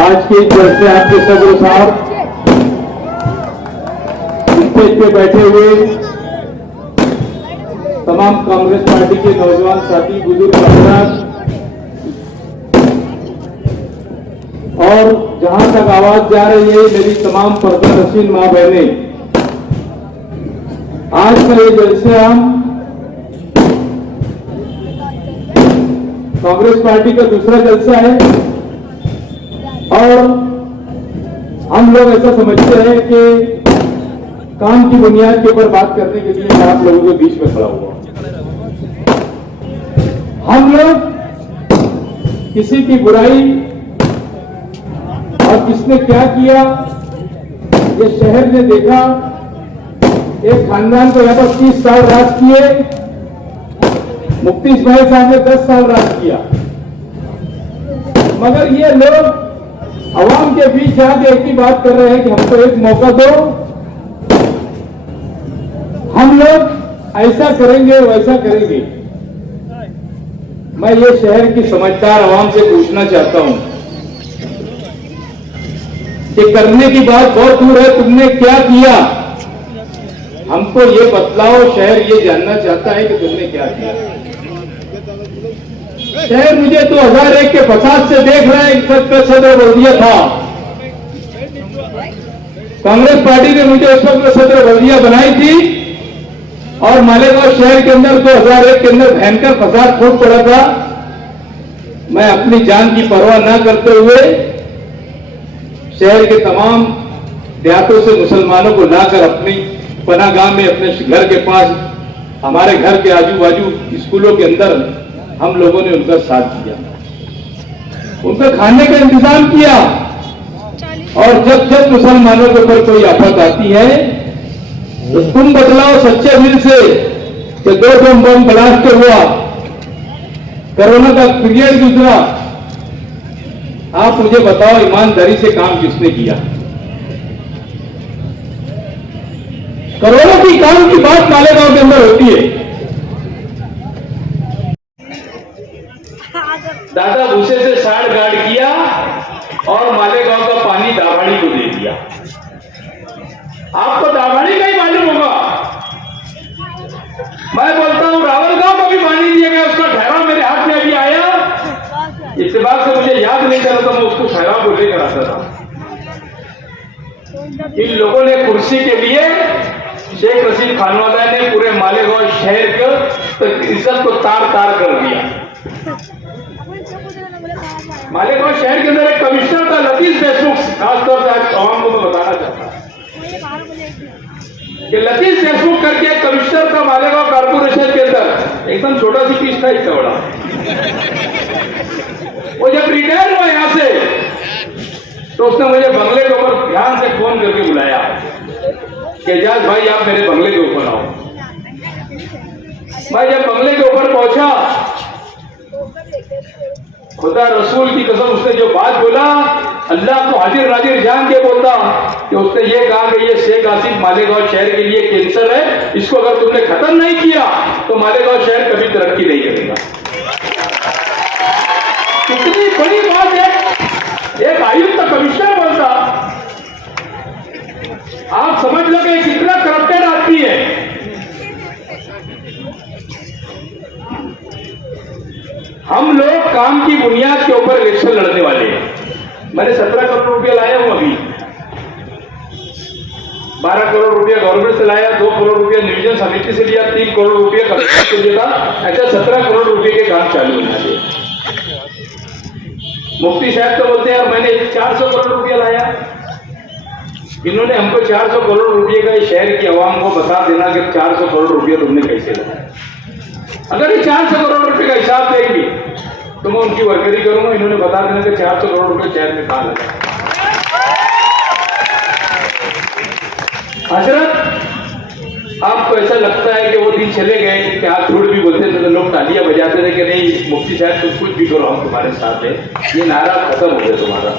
आज के जलसे आपके सदर साहब स्टेज पे बैठे हुए तमाम कांग्रेस पार्टी के नौजवान साथी, बुजुर्ग हजरात और जहां तक आवाज जा रही है मेरी तमाम पर्दा नशीन मां बहनें, आज का ये जलसे हम कांग्रेस पार्टी का दूसरा जलसा है और हम लोग ऐसा समझते हैं कि काम की बुनियाद के ऊपर बात करने के लिए आप लोगों के बीच में खड़ा हुआ। हम लोग किसी की बुराई और किसने क्या किया ये शहर ने देखा। एक खानदान को यहां पर 30 साल राज किए, मुफ्ती इस्माइल साहब ने 10 साल राज किया, मगर ये लोग अवाम के बीच जाके एक ही बात कर रहे हैं कि हमको एक मौका दो, हम लोग ऐसा करेंगे वैसा करेंगे। मैं ये शहर की समझदार अवाम से पूछना चाहता हूं कि करने की बात बहुत दूर है, तुमने क्या किया हमको ये बतलाओ। शहर ये जानना चाहता है कि तुमने क्या किया। शहर मुझे 2001 के फसाद से देख रहा है। सदर बल्दिया था, कांग्रेस पार्टी ने मुझे उस वक्त सदर बल्दिया बनाई थी और मालेगांव शहर के अंदर 2001 के अंदर भयंकर फसाद फूट पड़ा था। मैं अपनी जान की परवाह न करते हुए शहर के तमाम देहातों से मुसलमानों को लाकर अपनी पनागाह में अपने घर के पास, हमारे घर के आजू बाजू स्कूलों के अंदर हम लोगों ने उनका साथ दिया, उनका खाने का इंतजाम किया। और जब जब मुसलमानों के ऊपर कोई आफत आती है तो तुम बतलाओ सच्चे दिल से कि 2 बम ब्लास्ट हुआ, कोरोना का पीरियड गुजरा, आप मुझे बताओ ईमानदारी से काम किसने किया? करोड़ों की काम की बात मालेगांव के अंदर होती है। दादा भूसे से साड़ गाड़ किया और मालेगांव का पानी दाभाड़ी को दे दिया। आपको दाभाड़ी का ही मालूम होगा। मैं बोलता हूं रावलगांव को भी पानी दिया गया, उसका ठहराव मेरे हाथ में अभी आया। इत्तेफाक से मुझे याद नहीं चला था, मैं उसको ठहराव को लेकर आता था। इन लोगों ने कुर्सी के लिए शेख रशीद खानवाला ने पूरे मालेगांव शहर के इज्जत को तार तार कर दिया। मालेगांव शहर के अंदर एक कमिश्नर था लतीफ देशमुख, खासतौर से आज आवाम को मैं बताना चाहता हूं कि लतीफ देशमुख करके एक कमिश्नर था मालेगांव कारपोरेशन के अंदर, एकदम छोटा सी पीस था, इतना बड़ा। वो जब रिटायर हुआ यहां से तो उसने मुझे बंगले के ऊपर ध्यान से फोन करके बुलाया कि एजाज भाई आप मेरे बंगले के ऊपर आओ। मैं जब बंगले के ऊपर पहुंचा, खुदा रसूल की कसम उसने जो बात बोला, अल्लाह को हाजिर नाजिर जान के बोलता कि उसने ये कहा कि ये शेख आसिफ मालेगांव शहर के लिए कैंसर है, इसको अगर तुमने खत्म नहीं किया तो मालेगांव शहर कभी तरक्की नहीं करेगा। कितनी बड़ी बात है, एक आयुक्त कमिश्नर बोलता। आप समझ लो कि कितना करप्टेड आदमी है। हम लोग काम की बुनियाद के ऊपर इलेक्शन लड़ने वाले हैं। मैंने 17 करोड़ रुपया लाया हूं, अभी 12 करोड़ रुपया गवर्नमेंट से लाया, 2 करोड़ रुपया नियोजन समिति से लिया, 3 करोड़ रुपया कमिश्नर से लिया था। ऐसा 17 करोड़ रुपये के काम चालू होना चाहिए। मुफ्ती साहब तो बोलते हैं मैंने 400 करोड़ रुपया लाया। इन्होंने हमको 400 करोड़ रुपये का शहर की आवाम को बता देना कि 400 करोड़ रुपया तुमने कैसे लाया। अगर ये 400 करोड़ रुपये का हिसाब देंगे तो मैं उनकी वर्करी करूंगा। इन्होंने बता देना कि 400 करोड़ रुपये शहर में कहां लगा। हजरत, आपको ऐसा लगता है कि वो दिन चले गए कि आप झूठ भी बोलते थे तो लोग तालियां बजाते थे कि नहीं मुफ्ती साहब तुम कुछ भी करो हम तुम्हारे साथ है, ये नारा खत्म हो गया तुम्हारा।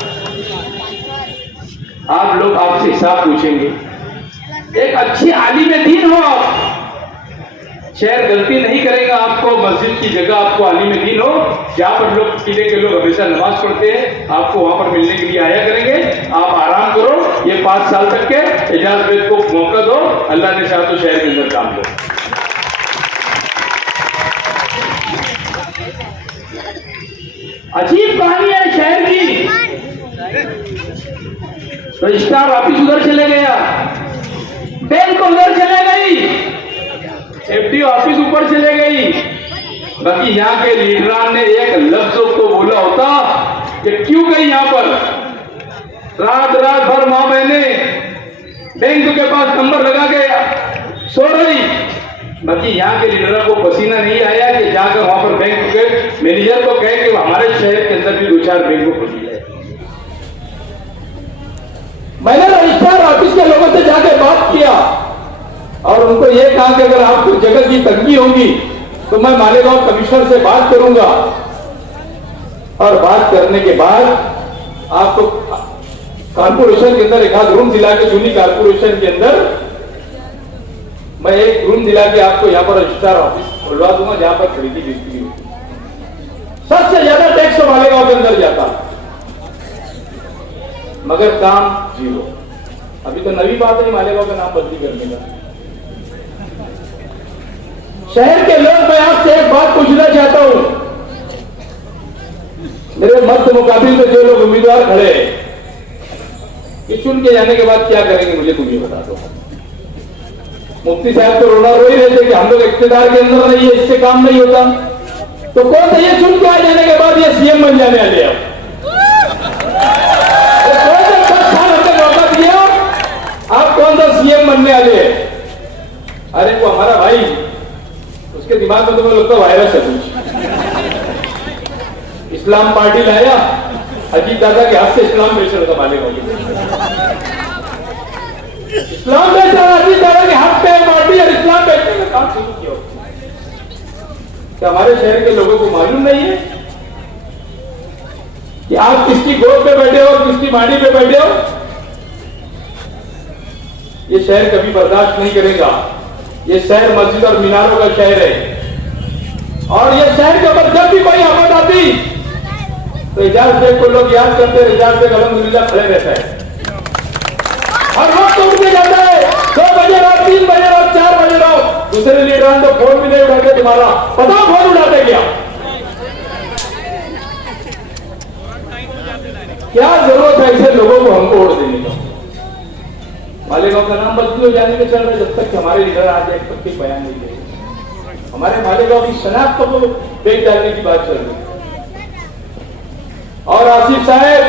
आप लोग आपसे हिसाब पूछेंगे। एक अच्छी आलिम दीन हो आप, शहर गलती नहीं करेगा, आपको मस्जिद की जगह आपको आने में दिन हो, जहां पर लोग किले के लोग हमेशा नमाज पढ़ते हैं, आपको वहां पर मिलने के लिए आया करेंगे। आप आराम करो, ये 5 साल तक के एजाज बेद को मौका दो, अल्लाह ने चाहा तो शहर के अंदर काम लो। अजीब कहानी है शहर की। रजिस्ट्रार ऑफिस उधर चले गया, बैंक उधर चले गई, एफडी ऑफिस ऊपर चले गई, बाकी यहाँ के लीडरान ने एक लफ्ज को बोला होता कि क्यों गई यहाँ पर, रात भर मां बहने बैंक के पास नंबर लगा के सो रही, बाकी यहाँ के लीडरों को पसीना नहीं आया कि जाकर वहां पर बैंक के मैनेजर को कहे कि हमारे शहर के अंदर भी 2-4 बैंक को खोली जाए। मैंने रजिस्ट्रार ऑफिस के लोगों से जाके बात किया और उनको ये कहा कि अगर आपको जगह की तंगी होगी तो मैं मालेगांव कमिश्नर से बात करूंगा, और बात करने के बाद आपको कारपोरेशन के अंदर एक आध रूम दिला के, जूनी कारपोरेशन के अंदर मैं एक रूम दिला के आपको यहाँ पर रजिस्ट्रार ऑफिस खुलवा दूंगा, जहां पर खरीदी बिक्री होगी। सबसे ज्यादा टैक्स तो मालेगांव के अंदर जाता, मगर काम जीरो। अभी तो नवी बात है मालेगांव का नाम बदली करने का। शहर के लोग, मैं आपसे एक बात पूछना चाहता हूं, मेरे मत मुकाबिल में जो लोग उम्मीदवार खड़े हैं, कि चुन के जाने के बाद क्या करेंगे मुझे तुम ये बता दो। मुफ्ती साहब तो रोना रो ही रहे थे कि हम लोग इख्तियार के अंदर नहीं है, इससे काम नहीं होता। तो कौन सा ये चुन के आ जाने के बाद ये सीएम बन जाने वाले आप? आप कौन सा सीएम बनने वाले हैं? अरे वो हमारा भाई, उसके दिमाग में तुम्हें लगता वायरस है कुछ। इस्लाम पार्टी लाया, अजीत दादा के हाथ से इस्लाम बेच रहा था मालेगांव। इस्लाम बेच रहा, अजीत दादा के हाथ पे पार्टी और इस्लाम बेचने का काम शुरू किया। क्या हमारे शहर के लोगों को मालूम नहीं है कि आप किसकी गोद पे बैठे हो, किसकी माड़ी पे बैठे हो? ये शहर कभी बर्दाश्त नहीं करेगा। ये शहर मस्जिद और मीनारों का शहर है, और ये शहर के ऊपर जब भी कोई आफत आती तो एजाज बेग को लोग याद करते हैं। एजाज बेग अल्हम्दुलिल्लाह खड़े रहता है, हर रोज तो उठ के जाता है, 2 बजे रात, 3 बजे रात, 4 बजे रात। दूसरे लीडर तो फोन भी नहीं उठाते, तुम्हारा पता फोन उठाते क्या? क्या जरूरत है ऐसे लोगों को हमको वोट देने का? मालेगांव का नाम बदली हो जाने में चल रहा है, जब तक हमारे लीडर आ जाए तब तक बयान नहीं देंगे। हमारे मालेगांव की शनाख्त को बेच डालने की बात चल रही है। और आसिफ साहब,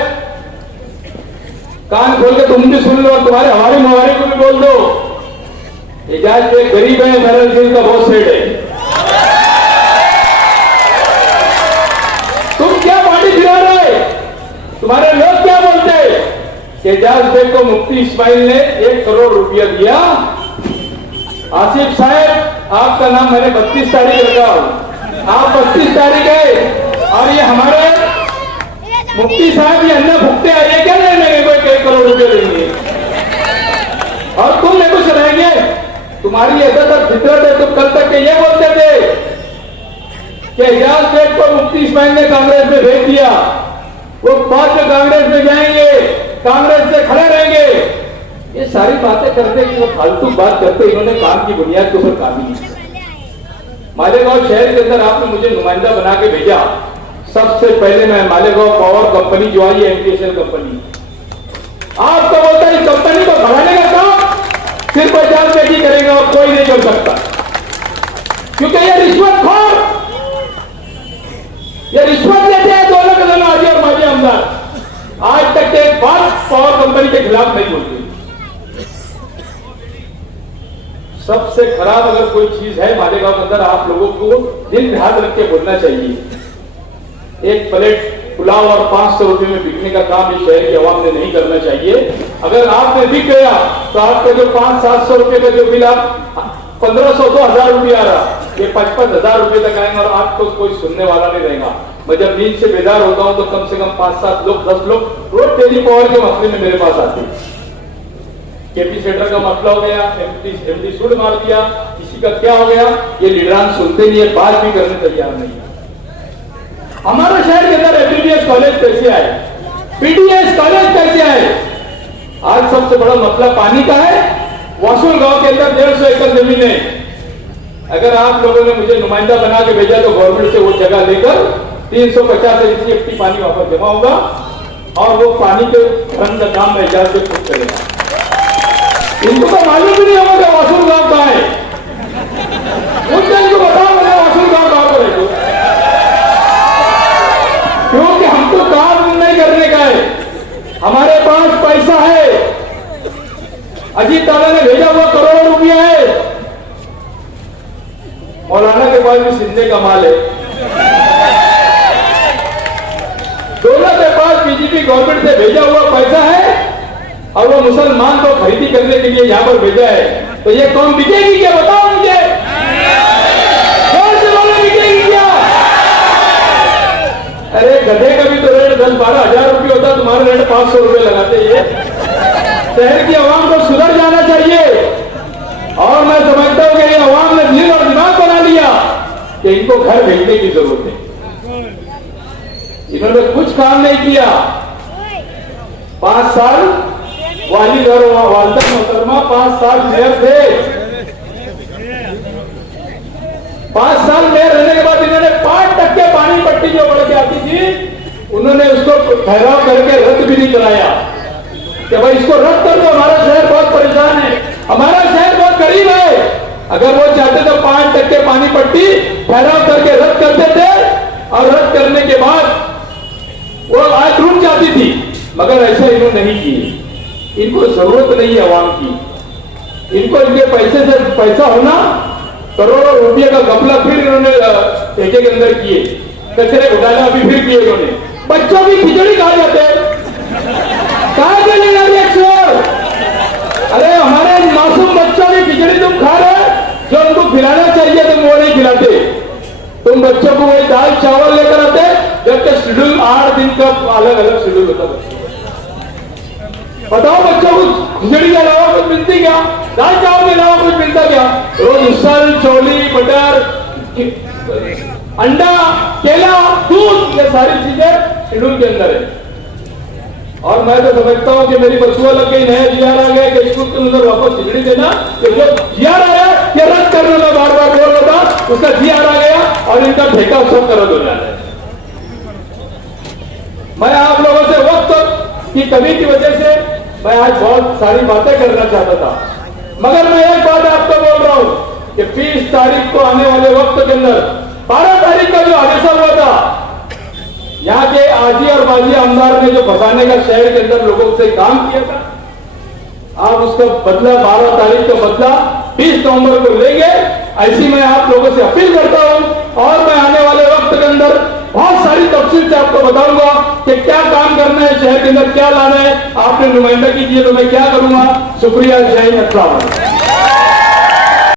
कान खोल के तुम भी सुन लो और तुम्हारे हमारे मुहावरे को भी बोल दो। एजाज बेग गरीब है, मेरा दिल का बहुत सेठ है। तुम क्या पार्टी फिरा रहे? तुम्हारे लोग क्या बोलते हैं? एजाज बेग को मुफ्ती इस्माइल ने 1 करोड़ रुपया दिया। आसिफ साहब, आपका नाम मैंने 32 तारीख रखा, आप 32 तारीख है, और ये हमारे मुफ्ती साहब ये अन्ना भुगते आ रहे, क्या लेने कोई 1 करोड़ रुपए देंगे, और तुम नहीं कुछ रहेंगे। तुम्हारी इज्जत और फितरत है। तुम कल तक के ये बोलते थे कि एजाज बेग को मुफ्ती इस्माइल ने कांग्रेस में भेज दिया, वो बाद में कांग्रेस में जाएंगे, कांग्रेस से खड़े रहेंगे। ये सारी बातें करते कि वो फालतू बात करते, इन्होंने काम की बुनियाद के ऊपर काम ही नहीं। मालेगांव शहर के अंदर आपने मुझे नुमाइंदा बना के भेजा। सबसे पहले मैं मालेगांव पावर कंपनी जो आई है, एमटीएसएल कंपनी, आपको बोलता है इस कंपनी को बढ़ाने का काम सिर्फ एजाज बेग ही करेगा और कोई नहीं कर सकता, क्योंकि ये रिश्वतखोर, ये रिश्वत लेते हैं दोनों के दोनों, आजी और माजी आमदार। आज तक एक बात पावर कंपनी के खिलाफ नहीं बोलती। सबसे खराब अगर कोई चीज है मालेगांव के अंदर, आप लोगों को दिल ध्यान रख के बोलना चाहिए। एक प्लेट पुलाव और 500 रुपए में बिकने का काम इस शहर की आवाम ने नहीं करना चाहिए। अगर आपने बिक गया तो आपके जो 500-700 रुपए का जो बिल आप 1500-2000 रुपये आ रहा, ये 55,000 रुपए तक आएंगे और आपको कोई सुनने वाला नहीं रहेगा। मैं जब नींद से बेदार होता हूं तो कम से कम 5-7 लोग, 10 लोग रोज टेली पावर के मसले में मेरे पास आते हैं। कैपेसिटर का मसला हो गया, एमडी सुड मार दिया, किसी का क्या हो गया, ये लीडरान सुनते नहीं है, बात भी करने तैयार नहीं है। हमारे शहर के अंदर एमबीबीएस कॉलेज कैसे आए, पीडीएस कॉलेज कैसे आए? आज सबसे बड़ा मसला पानी का है। वासुल गांव के अंदर 150 एकड़ जमीन है। अगर आप लोगों ने मुझे नुमाइंदा बना के भेजा तो गवर्नमेंट से वो जगह लेकर 350 एमसीएफटी पानी वहां पर जमा होगा और वो पानी के खनन का काम में इजाजत से खुद करेगा। इनको तो मालूम भी नहीं होगा कि वासुल गांव कहां है। मुझे इनको बताओ मुझे वासुल गांव कहां पर है, क्योंकि हमको काम नहीं करने का है। हमारे पास पैसा है, अजीत दादा ने भेजा हुआ करोड़ों रुपया है, मौलाना के पास भी सिंधे का माल है, दोनों के पास बीजेपी गवर्नमेंट से भेजा हुआ पैसा है और वो मुसलमान को खरीदी करने के लिए यहाँ पर भेजा है। तो ये कौन बिकेगी क्या, बताओ मुझे, कौन से वाले बिकेगी क्या? अरे गधे का भी तो रेट 10-12 हजार रुपये होता, तुम्हारा रेट 500 रुपये लगाते ये। शहर की आवाम को सुधर जाना चाहिए और मैं समझता हूं कि ये आवाम ने दिल और दिमाग बना लिया कि इनको घर भेजने की जरूरत है। इन्होंने कुछ काम नहीं किया। 5 साल वालिद और वालदा मोहतरमा 5 साल मेयर थे। 5 साल मेयर रहने के बाद इन्होंने 5% पानी पट्टी जो बढ़ के आती थी उन्होंने उसको ठहराव करके रद्द भी नहीं कराया कि भाई इसको रद्द कर दो, हमारा शहर बहुत परेशान है, हमारा शहर बहुत गरीब है। अगर वो चाहते तो 5% पानी पट्टी ठहराव करके रद्द करते थे और रद्द करने के बाद वो आज रुक जाती थी, मगर ऐसा इन्होंने नहीं किए। इनको जरूरत नहीं है आवाम की, इनको इनके पैसे से पैसा होना, करोड़ों रुपये का घपला फिर इन्होंने ठेके के अंदर किए, कचरे घोटाला भी फिर किए इन्होंने। बच्चों की खिचड़ी खा जाते हैं, कहां के लिए अरे हमारे मासूम बच्चों की खिचड़ी तुम खा रहे, जो उनको खिलाना चाहिए तुम वो नहीं खिलाते। तुम बच्चों को वही दाल चावल लेकर आते, जबकि शेड्यूल 8 दिन का अलग अलग शेड्यूल होता है। बताओ बच्चों को खिचड़ी के अलावा कुछ मिलती क्या, दाल चावल के अलावा कुछ मिलता क्या? रोज उसल, चोली, बटर, अंडा, केला, दूध, ये सारी चीजें शेड्यूल के अंदर है। और मैं तो समझता हूं कि मेरी बच्चुआ लग गई, नया जीआर आ गया कि स्कूल के अंदर वापस खिचड़ी देना, तो जो जीआर आया ये रद्द करने में बार बार बोल रहा था, उसका जीआर आ गया और इनका ठेका सब रद्द हो जाता है। मैं आप लोगों से वक्त की कमी की वजह से मैं आज बहुत सारी बातें करना चाहता था, मगर मैं एक बात आपको बोल रहा हूं कि 20 तारीख को आने वाले वक्त के अंदर 12 तारीख का जो हादसा हुआ था, यहाँ के आजी और बाजी आमदार ने जो फंसाने का शहर के अंदर लोगों से काम किया था, आप उसका बदला 12 तारीख का बदला 20 नवंबर को लेंगे, ऐसी मैं आप लोगों से अपील करता हूं। और मैं आने वाले वक्त के अंदर बहुत सारी तफसील से आपको बताऊंगा कि क्या काम करना है, शहर के अंदर क्या लाना है। आपने नुमाइंदा कीजिए तो मैं क्या करूंगा। शुक्रिया, जय हिंद, अस्सलाम वालेकुम।